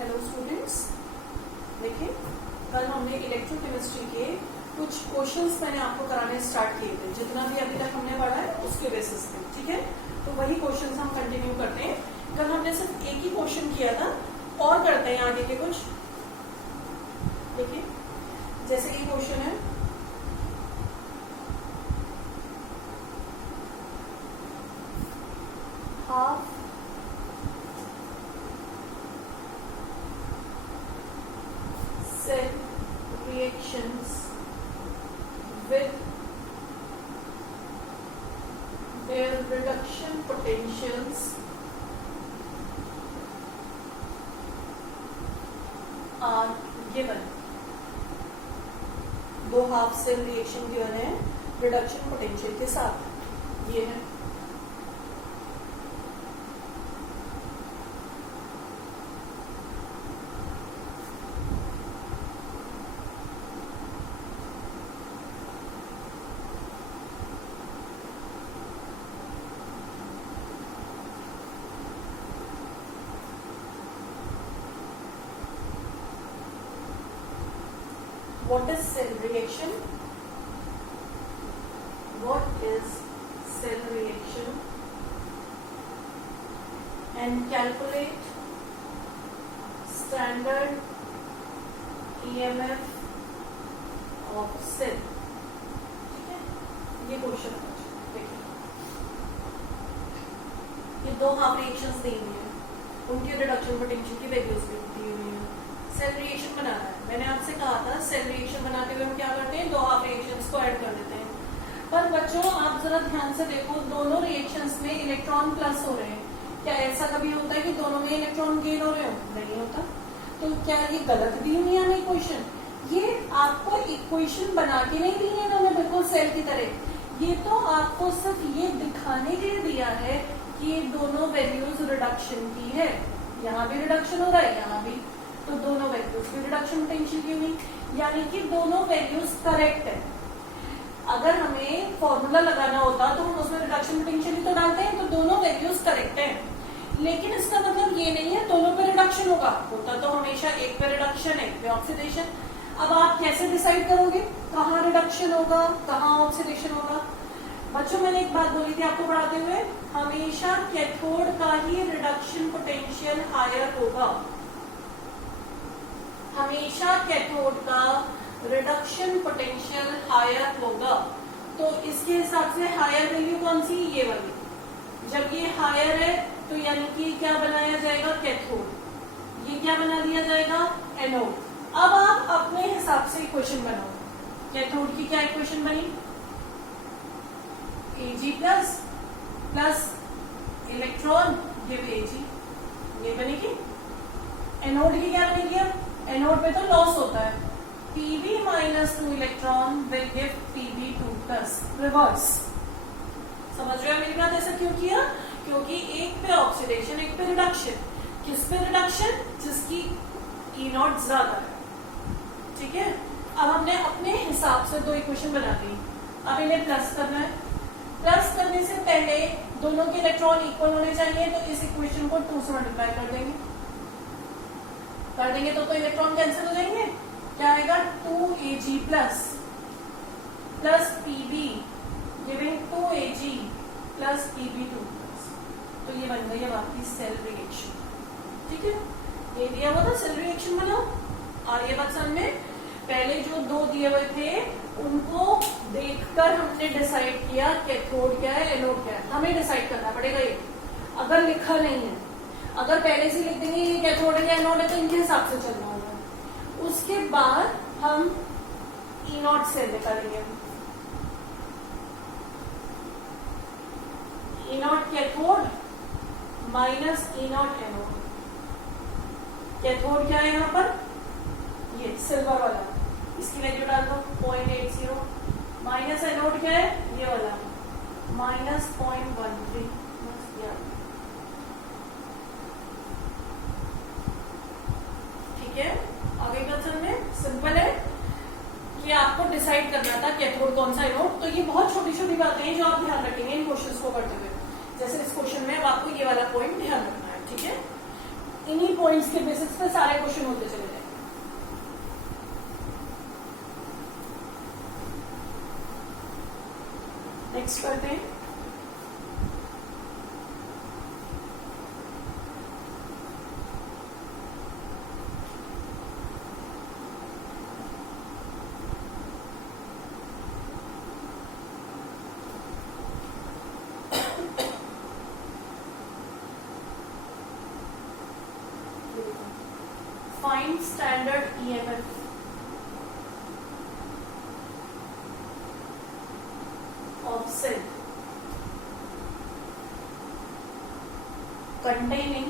Hello students, देखिए कल हमने इलेक्ट्रोकेमिस्ट्री के कुछ क्वेश्चंस मैंने आपको कराने स्टार्ट किए थे। जितना भी अभी तक हमने पढ़ा है उसके बेसिस पे, ठीक है। तो वही क्वेश्चंस हम कंटिन्यू करते हैं। कल हमने सिर्फ एक ही क्वेश्चन किया था और करते हैं आगे के कुछ। देखिए जैसे कि क्वेश्चन है half cell reactions with their reduction potentials are given। दो हाफ सेल रिएक्शन गिवन है रिडक्शन पोटेंशियल के साथ, ये है। What is cell reaction? What is cell reaction? And calculate standard EMF of cell। ठीक है, ये क्वेश्चन देखिए। ये दो हाफ रिएक्शंस दी हुई है, उनकी रिडक्शन पोटेंशियल की वैल्यूज दी हुई है। सेल रिएक्शन बनाना है। मैंने आपसे कहा था सेल रिएक्शन बनाते हुए हम क्या करते हैं, दो हाफ रिएक्शंस को ऐड कर देते हैं। पर बच्चों आप जरा ध्यान से देखो, दोनों रिएक्शंस में इलेक्ट्रॉन प्लस हो रहे हैं। क्या ऐसा कभी होता है कि दोनों में इलेक्ट्रॉन गेन हो रहे हो? नहीं होता। तो क्या ये गलत दी हुई है हमें इक्वेशन? ये आपको इक्वेशन बना के नहीं दी है इन्होंने बिल्कुल सेल की तरह। ये तो आपको सिर्फ ये दिखाने के लिए दिया है कि ये दोनों वैल्यूज रिडक्शन की है। यहाँ भी रिडक्शन हो रहा है, यहाँ भी, तो दोनों वैल्यूज की रिडक्शन पोटेंशियल की हुई, यानी कि दोनों वैल्यूज करेक्ट है। अगर हमें फॉर्मूला लगाना होता तो हम उसमें रिडक्शन पोटेंशियल ही तो डालते हैं, तो दोनों वैल्यूज करेक्ट है। लेकिन इसका मतलब ये नहीं है दोनों पे रिडक्शन होगा, होता तो हमेशा एक पे रिडक्शन एक पे ऑक्सीडेशन। अब आप कैसे डिसाइड करोगे कहाँ रिडक्शन होगा कहाँ ऑक्सीडेशन होगा? बच्चों मैंने एक बात बोली थी आपको पढ़ाते हुए, हमेशा कैथोड का ही रिडक्शन पोटेंशियल हायर होगा। हमेशा कैथोड का रिडक्शन पोटेंशियल हायर होगा। तो इसके हिसाब से हायर वैल्यू कौन सी? ये वाली। जब ये हायर है तो यानी कि क्या बनाया जाएगा? कैथोड। ये क्या बना दिया जाएगा? एनोड। अब आप अपने हिसाब से इक्वेशन बनाओ। कैथोड की क्या इक्वेशन बनी? Ag plus electron give Ag, ये बनेगी। एनोड की क्या बनेगी? एनोड पे तो लॉस होता है, Pb minus 2 electron will give Pb2 plus, reverse. समझ रहे हो मेरी बात? ऐसा क्यों किया? क्योंकि एक पे ऑक्सीडेशन एक पे रिडक्शन। किस पे रिडक्शन? जिसकी E नॉट ज्यादा है, ठीक है। अब हमने अपने हिसाब से दो इक्वेशन बना दी। अब इन्हें प्लस करना है। प्लस करने से पहले दोनों के इलेक्ट्रॉन इक्वल होने चाहिए, तो इस इक्वेशन को 2 से मल्टीप्लाई कर देंगे। तो इलेक्ट्रॉन कैंसिल हो जाएंगे। क्या आएगा? 2Ag plus Pb giving 2Ag plus Pb2 plus. तो ये बन गई अब आपकी सेल रिएक्शन, ठीक है। ये दिया हुआ था सेल रिएक्शन बनाओ। और ये बात समझ में, पहले जो दो दिए हुए थे उनको देखकर हमने डिसाइड किया कैथोड क्या है एनोड क्या है। हमें डिसाइड करना पड़ेगा ये, अगर लिखा नहीं है। अगर पहले से लिख देंगे ये कैथोड है या एनोड है तो इनके हिसाब से चलना होगा। उसके बाद हम ई नॉट सेल निकालेंगे। E nought cathode minus E nought anode. Cathode क्या है यहाँ पर? ये सिल्वर वाला, इसकी वैल्यू डाल दो 0.80। माइनस एनोड क्या है? ये वाला माइनस 0.13। ठीक है, आगे का चल में सिंपल है कि आपको डिसाइड करना था कैथोड कौन सा एनोड। तो ये बहुत छोटी छोटी बातें हैं जो आप ध्यान रखेंगे इन क्वेश्चंस को करते हुए। जैसे इस क्वेश्चन में अब आपको ये वाला पॉइंट ध्यान रखना है, ठीक है। इन्हीं पॉइंट्स के बेसिस पे सारे क्वेश्चन होते चले जाएंगे। नेक्स्ट करते हैं। Find standard EMF of cell containing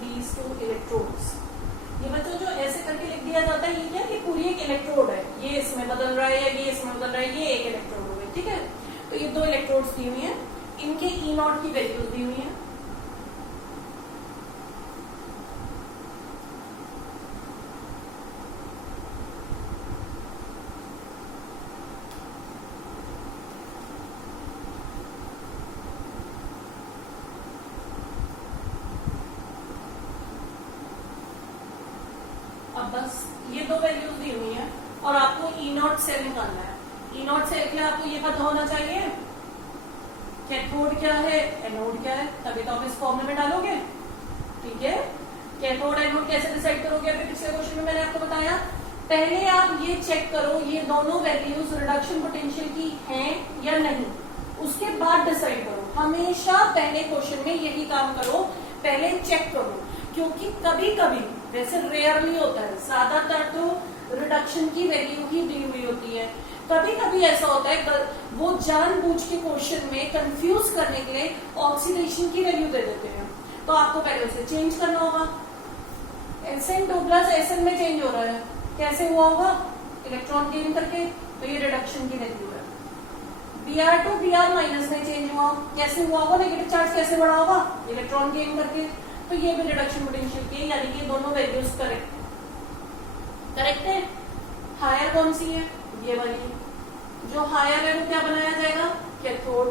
these two electrodes। ये बच्चों जो ऐसे करके लिख दिया जाता है, ये क्या, ये पूरी एक इलेक्ट्रोड है, ये इसमें बदल रहा है या ये इसमें बदल रहा है, ये एक इलेक्ट्रोड हो गई, ठीक है। तो ये दो इलेक्ट्रोड्स दी हुई हैं, इनके ई नॉट की वैल्यूज दी हुई हैं। अब बस ये दो वैल्यूज दी हुई है और आपको ई नॉट सेल निकालना है। ई नॉट सेल के लिए आपको ये पता होना चाहिए कैथोड क्या है, एनोड क्या है, तभी तो आप इस फॉर्मूले में डालोगे, ठीक है। कैथोड एनोड कैसे डिसाइड करोगे, अभी पिछले क्वेश्चन में मैंने आपको बताया। पहले आप ये चेक करो ये दोनों वैल्यूज रिडक्शन पोटेंशियल की हैं या नहीं, उसके बाद डिसाइड करो। हमेशा पहले क्वेश्चन में यही काम करो, पहले चेक करो, क्योंकि कभी कभी, वैसे रेयरली होता है, ज्यादातर तो रिडक्शन की वैल्यू ही दी हुई होती है। कभी कभी ऐसा होता है वो जानबूझ के क्वेश्चन में कंफ्यूज करने के लिए ऑक्सीडेशन की वैल्यू दे देते हैं, तो आपको पहले उसे चेंज करना होगा। SN2 प्लस SN में चेंज हो रहा है, कैसे हुआ होगा, इलेक्ट्रॉन गेन करके, तो ये रिडक्शन की वैल्यू है। Br2 Br माइनस में चेंज हुआ, कैसे हुआ होगा, नेगेटिव चार्ज कैसे बढ़ा होगा, इलेक्ट्रॉन गेन करके, तो ये भी रिडक्शन पोटेंशियल की है, यानी कि दोनों वैल्यूज करेक्ट है। हायर कौन सी है, ये वाली, जो हायर है वो क्या बनाया जाएगा, कैथोड,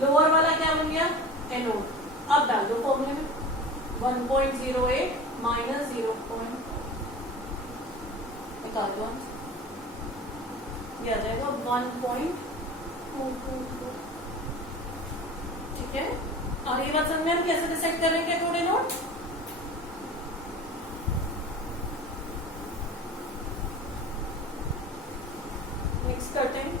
लोअर वाला क्या बन गया, एनोड। अब डाल दो फॉर्मूले में 1.08 माइनस 0. निकाल दो, ये आ जाएगा 1.222, ठीक है। और ये बात समझ में हम कैसे डिसाइड करेंगे कैथोड एनोड, नेक्स्ट करते हैं।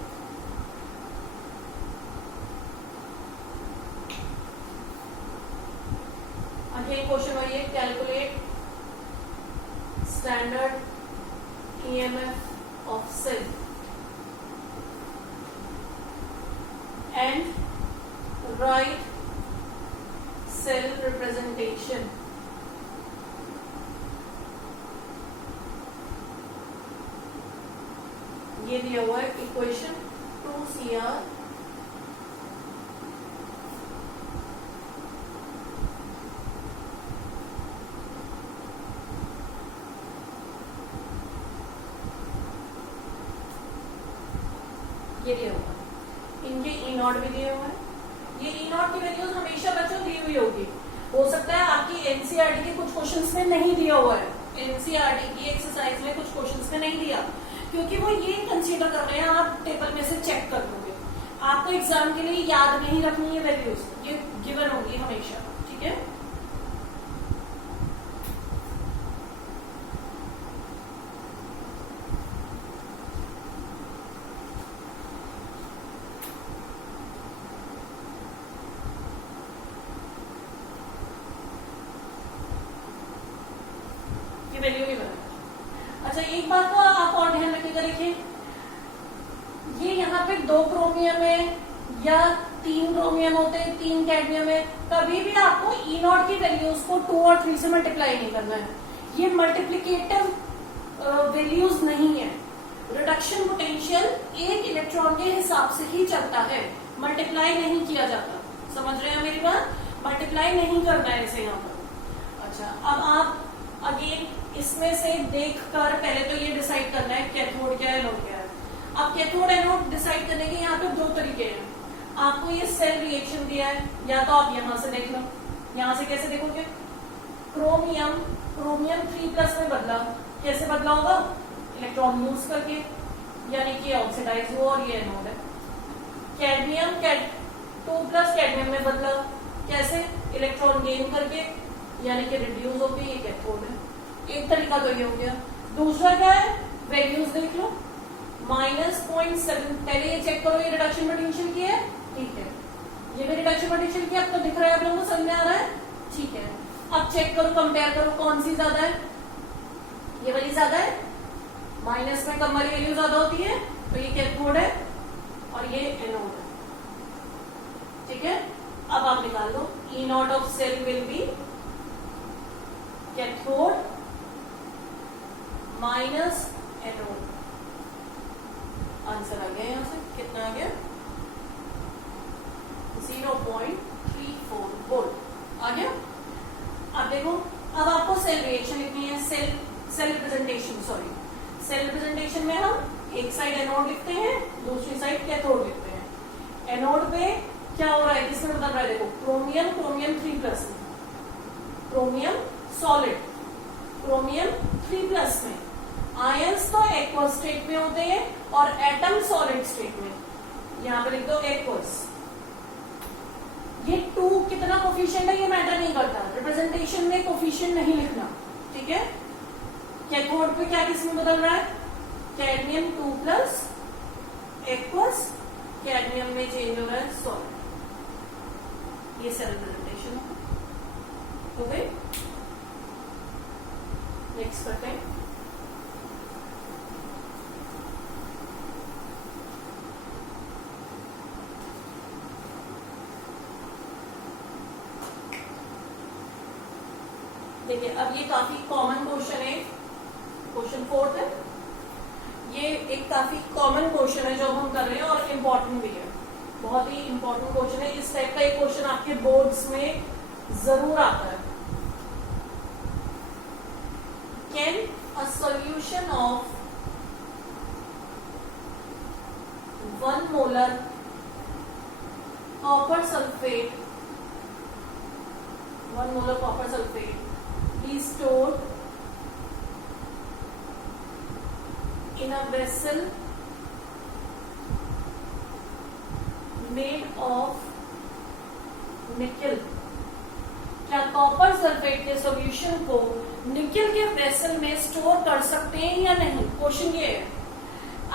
अगेन क्वेश्चन वही है, calculate standard EMF of cell and right cell representation. ये दिया हुआ है इक्वेशन 2CR ये दिया हुआ है, इनके ई नॉट भी दिए हुए हैं। ये ई नॉट की वैल्यूज हमेशा बच्चों दी हुई होगी, हो सकता है आपकी एनसीईआरटी के कुछ क्वेश्चंस में नहीं दिया हुआ है, एनसीईआरटी की एक्सरसाइज में कुछ क्वेश्चंस में नहीं दिया, क्योंकि वो ये कंसीडर कर रहे हैं आप टेबल में से चेक कर लोगे, आपको एग्जाम के लिए याद नहीं रखनी है वैल्यूज, ये गिवन होगी हमेशा, ठीक है। वैल्यू भी बना। अच्छा एक बात को आप और ध्यान रखिएगा, देखिए ये यहाँ पे 2 क्रोमियम है या 3 क्रोमियम होते हैं, 3 कैडमियम है, कभी भी आपको ई नॉट की वैल्यूज को 2 और 3 से मल्टीप्लाई नहीं करना है, ये मल्टीप्लीकेटिव वैल्यूज नहीं है। रिडक्शन पोटेंशियल एक इलेक्ट्रॉन के हिसाब से ही चलता है, मल्टीप्लाई नहीं किया जाता, समझ रहे हैं मेरी बात। मल्टीप्लाई नहीं करना है इसे यहाँ पर। अच्छा, अब आप अगेन इसमें से देखकर पहले तो ये डिसाइड करना है कैथोड क्या है एनोड क्या है। अब कैथोड एनोड डिसाइड करने के यहाँ पे दो तरीके हैं। आपको ये सेल रिएक्शन दिया है, या तो आप यहाँ से देख लो। यहाँ से कैसे देखोगे, क्रोमियम 3+ में बदला, कैसे बदला होगा, इलेक्ट्रॉन यूज करके, यानी कि ऑक्सीडाइज हुआ और ये एनोड है। कैडमियम 2+ कैडमियम में बदला, कैसे, इलेक्ट्रॉन गेन करके, यानी कि रिड्यूस होके, ये कैथोड है। एक तरीका तो ये हो गया। दूसरा क्या है, वैल्यूज देख लो, -0.7। पहले ये चेक करो ये रिडक्शन पोटेंशियल की है, ठीक है, ये भी रिडक्शन पोटेंशियल की, अब तो दिख रहा है आप लोगों को, समझ में आ रहा है, ठीक है। अब चेक करो, कंपेयर करो, कौन सी ज्यादा है, ये वाली ज्यादा है, माइनस में कम वाली वैल्यू ज्यादा होती है, तो ये कैथोड है और ये एनोड है, ठीक है। अब आप निकाल लो, E0 of cell will be cathode minus anode. Answer आ गया यहां से, कितना आ गया, 0.34 वोल्ट आ गया। अब देखो, अब आपको सेल रिएक्शन लिखनी है, cell representation, sorry, cell representation में हम एक साइड एनोड लिखते हैं, दूसरी साइड कैथोड लिखते हैं। एनोड पे क्या हो रहा है, किसमें बदल रहा है, देखो, क्रोमियम 3+ में, क्रोमियम सॉलिड, क्रोमियम 3+ में, आयंस तो एक्वस स्टेट में होते हैं और एटम सॉलिड स्टेट में, यहां पे लिख दो एक्वस। ये 2 कितना कोफिशिएंट है ये मैटर नहीं करता, रिप्रेजेंटेशन में कोफिशिएंट नहीं लिखना, ठीक है। कैथोड पे क्या किसमें बदल रहा है, कैडमियम 2+ एक्वस, कैडमियम में चेंज हो रहा है सॉलिड। ये सेल रिप्रेजेंटेशन हो गई। नेक्स्ट करते हैं, देखिए, अब ये काफी कॉमन क्वेश्चन है, क्वेश्चन 4 है। ये एक काफी कॉमन क्वेश्चन है जो हम कर रहे हैं और इम्पोर्टेंट भी है, बहुत ही इंपॉर्टेंट क्वेश्चन है। इस टाइप का एक क्वेश्चन आपके बोर्ड्स में जरूर आता है। Can a solution of 1 molar copper sulphate, 1 molar copper sulphate be stored in a vessel made of nickel। क्या कॉपर सल्फेट के सॉल्यूशन को निकल के वेसल में स्टोर कर सकते हैं या नहीं, क्वेश्चन ये है।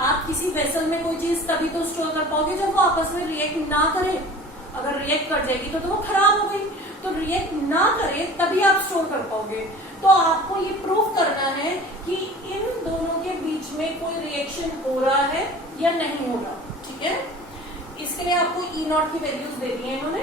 आप किसी वेसल में कोई चीज तभी तो स्टोर कर पाओगे जब वो आपस में रिएक्ट ना करे। अगर रिएक्ट कर जाएगी तो वो खराब हो गई, तो रिएक्ट ना करे तभी आप स्टोर कर पाओगे। तो आपको ये प्रूफ करना है कि इन दोनों के बीच में कोई रिएक्शन हो रहा है या नहीं हो रहा, ठीक है। इसके लिए आपको E0 की वैल्यूज दे दी है इन्होंने।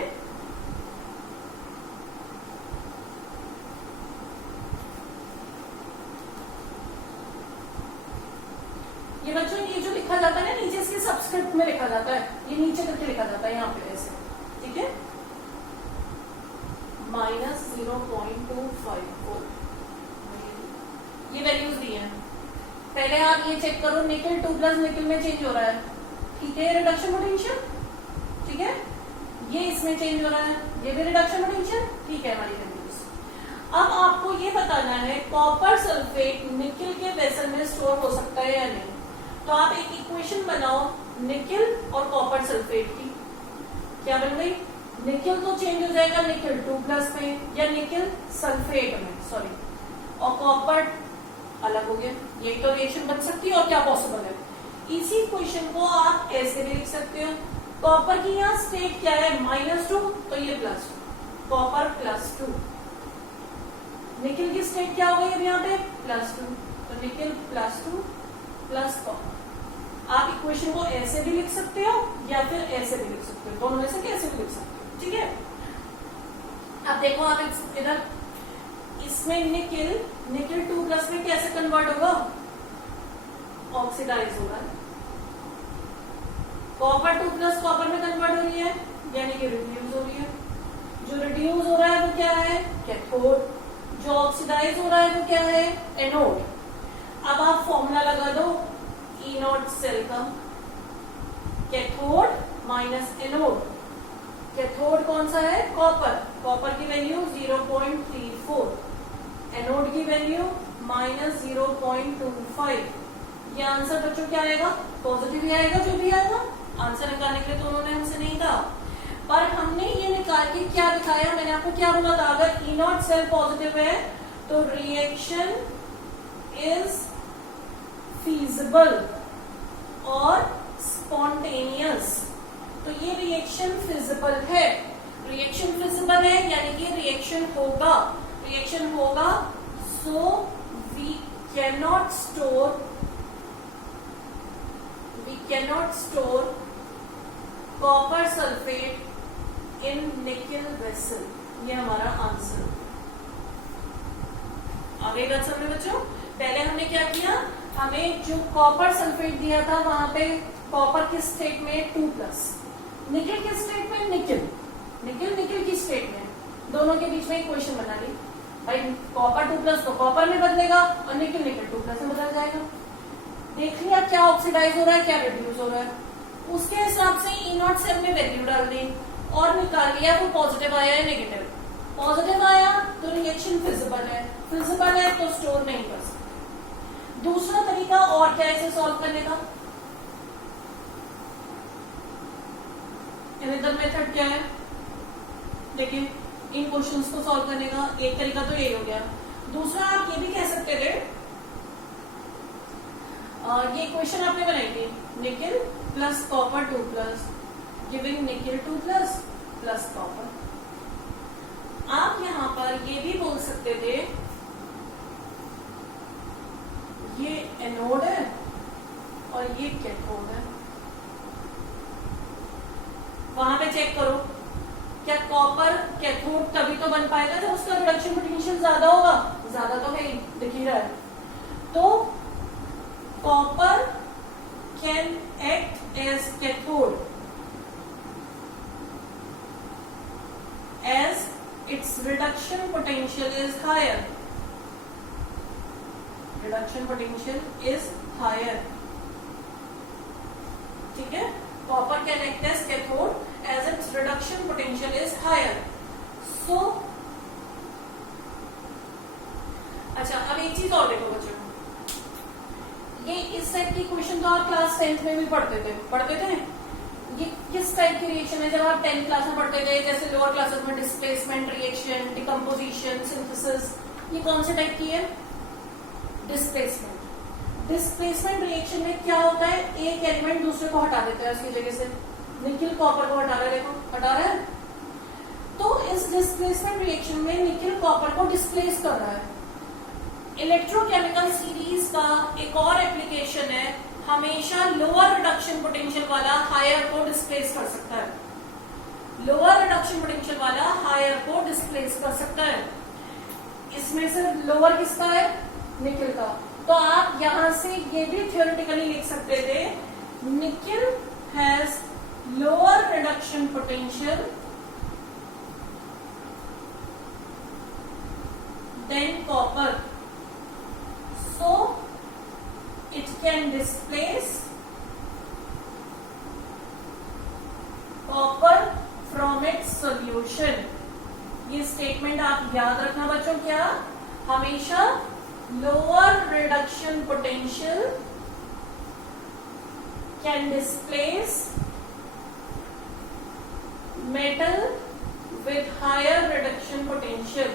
ये बच्चों, ये जो लिखा जाता है ना नीचे, इसके सबस्क्रिप्ट में लिखा जाता है, ये नीचे करके लिखा जाता है यहाँ पे ऐसे, ठीक है, -0.25 ये वैल्यूज दी है। पहले आप ये चेक करो, निकल 2+ निकल में चेंज हो रहा है, ठीक है, रिडक्शन पोटेंशियल, ठीक है, ये इसमें चेंज हो रहा है, ये भी रिडक्शन पोटेंशियल, ठीक है हमारी वैल्यूज। अब आपको ये बताना है कॉपर सल्फेट निकल के वेसल में स्टोर हो सकता है या नहीं। तो आप एक इक्वेशन बनाओ निकल और कॉपर सल्फेट की, क्या बन गई, निकल तो चेंज हो जाएगा निकल 2+ में या निकल सल्फेट में, सॉरी, और कॉपर अलग हो गया। यही तो रिएक्शन बन सकती है और क्या पॉसिबल है। इसी क्वेश्चन को आप ऐसे भी लिख सकते हो, कॉपर की यहाँ स्टेट क्या है, -2, तो ये +2, कॉपर +2। निकल की स्टेट क्या हो गई अब यहाँ पे, +2, तो निकल +2 प्लस कॉपर। आप इक्वेशन को ऐसे भी लिख सकते हो या फिर ऐसे भी लिख सकते हो, दोनों में से कैसे भी लिख सकते हो, ठीक है। अब देखो, आप इधर इसमें निकल 2+ में कैसे कन्वर्ट होगा, ऑक्सीडाइज होगा। कॉपर 2+ कॉपर में कन्वर्ट हो रही है, यानी कि रिड्यूस हो रही है। जो रिड्यूस कैथोड, जो ऑक्सीडाइज हो रहा है वो क्या है, एनोड। अब आप फॉर्मूला लगा दो ई नॉट सेल का, कैथोड माइनस एनोड। कैथोड कौन सा है, कॉपर, कॉपर की वैल्यू 0.34, एनोड की वैल्यू -0.25। ये आंसर बच्चों क्या आएगा, पॉजिटिव ही आएगा, जो भी आएगा। आंसर निकालने के लिए तो उन्होंने हमसे नहीं कहा, पर हमने ये निकाल के क्या दिखाया, मैंने आपको क्या बोला था, अगर ई नॉट सेल पॉजिटिव है तो रिएक्शन इज फीजिबल और स्पॉन्टेनियस। तो ये रिएक्शन फिजिबल है, रिएक्शन फिजिबल है यानी कि रिएक्शन होगा, रिएक्शन होगा। So we cannot store copper sulphate in nickel vessel. ये हमारा आंसर। आगे बात समझे बच्चों, पहले हमने क्या किया, हमें जो कॉपर सल्फेट दिया था वहां पे कॉपर किस स्टेट में 2+, निकेल किस स्टेट में, निकेल की स्टेट में, दोनों के बीच में इक्वेशन बना ली भाई, कॉपर 2+ तो कॉपर में बदलेगा और निकेल 2+ में बदल जाएगा। देख लिया क्या ऑक्सीडाइज हो रहा है, क्या रिड्यूस हो रहा है, उसके हिसाब से ई नॉट सेल में वैल्यू डाल दी और निकाल लिया वो पॉजिटिव आया है नेगेटिव। पॉजिटिव आया तो रिएक्शन फिजिबल है, फिजिबल है तो स्टोर नहीं कर सकते। दूसरा तरीका और क्या इसे सॉल्व करने का, अनदर मेथड क्या है, देखिए इन क्वेश्चंस को सॉल्व करने का एक तरीका तो यही हो गया। दूसरा आप ये भी कह सकते थे, ये क्वेश्चन आपने बनाई थी, nickel plus copper 2+, giving nickel 2+ plus copper. आप यहां पर ये भी बोल सकते थे ये एनोड है और ये कैथोड है। वहां पे चेक करो क्या कॉपर कैथोड तभी तो बन पाएगा जब उसका रिडक्शन पोटेंशियल ज्यादा होगा, ज्यादा तो है, दिख ही रहा है। तो copper can act as cathode as its reduction potential is higher. Reduction potential is higher. ठीक है, copper can act as cathode as its reduction potential is higher. So, अच्छा अब एक चीज और देखो बच्चों, ये इस टाइप की क्वेश्चन तो आप क्लास 10th में भी पढ़ते थे। ये किस टाइप की रिएक्शन है, जब आप 10th क्लास में पढ़ते थे, जैसे लोअर क्लासेस में डिस्प्लेसमेंट रिएक्शन, डिकम्पोजिशन, सिंथेसिस, ये कौन से टाइप की है, डिस्प्लेसमेंट। डिस्प्लेसमेंट रिएक्शन में क्या होता है, एक एलिमेंट दूसरे को हटा देता है उसकी जगह से, निकेल कॉपर को हटा रहा है, देखो हटा रहा है। तो इस डिस्प्लेसमेंट रिएक्शन में निकेल कॉपर को डिस्प्लेस कर रहा है। इलेक्ट्रोकेमिकल सीरीज का एक और एप्लीकेशन है, हमेशा लोअर रिडक्शन पोटेंशियल वाला हायर को डिस्प्लेस कर सकता है, लोअर रिडक्शन पोटेंशियल वाला हायर को डिस्प्लेस कर सकता है। इसमें से लोअर किसका है, निकेल का। तो आप यहां से ये भी थ्योरेटिकली लिख सकते थे, nickel has lower reduction potential than copper, so it can displace copper from its solution। ये स्टेटमेंट आप याद रखना बच्चों, क्या हमेशा lower reduction potential can displace metal with higher reduction potential,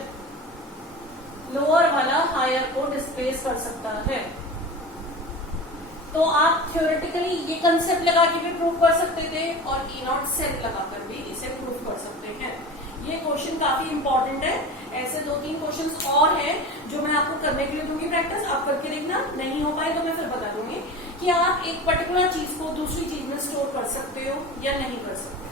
lower वाला हायर को डिस्प्लेस कर सकता है। तो आप थ्योरेटिकली ये कंसेप्ट लगा के भी प्रूव कर सकते थे और ई नॉट सेल लगाकर भी इसे प्रूव कर सकते हैं। ये क्वेश्चन काफी इंपॉर्टेंट है। ऐसे 2-3 क्वेश्चंस और हैं जो मैं आपको करने के लिए दूंगी प्रैक्टिस, आप करके देखना। नहीं हो पाए तो मैं फिर बता दूंगी कि आप एक पर्टिकुलर चीज को दूसरी चीज में स्टोर कर सकते हो या नहीं कर सकते।